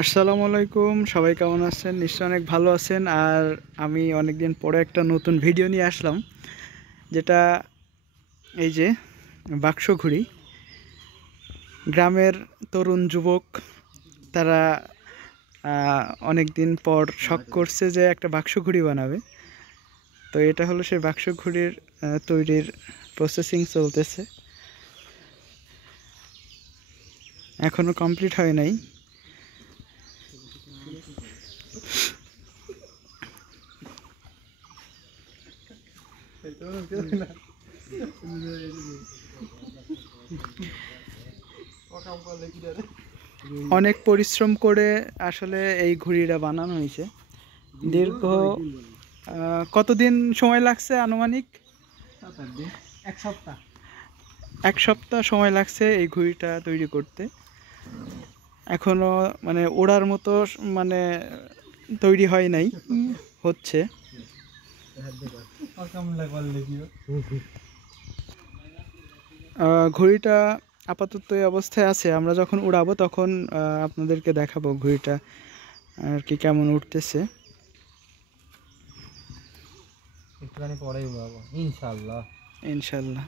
আসসালামু আলাইকুম, সবাই কেমন আছেন? নিশ্চয়ই অনেক ভালো আছেন। আর আমি অনেক দিন পরে একটা নতুন ভিডিও নিয়ে আসলাম, যেটা এই যে বাক্স ঘুড়ি। গ্রামের তরুণ যুবক তারা অনেক দিন পর শখ করছে যে একটা বাক্স ঘুড়ি বানাবে। তো এটা হলো সেই বাক্স ঘুড়ির তৈরির প্রসেসিং চলতেছে, এখনও কমপ্লিট হয় নাই। অনেক পরিশ্রম করে আসলে এই ঘুড়িটা বানানো হয়েছে। দীর্ঘ কতদিন সময় লাগছে আনুমানিক? এক সপ্তাহ সময় লাগছে এই ঘুড়িটা তৈরি করতে। এখনো মানে ওড়ার মতো মানে তৈরি হয় নাই, হচ্ছে। ঘুড়িটা আপাতত এই অবস্থায় আছে। আমরা যখন উড়াবো তখন আপনাদেরকে দেখাবো ঘুড়িটা আর কি কেমন উঠতেছে। একটুখানি পরেই উড়াবো ইনশাআল্লাহ। ইনশাল্লাহ।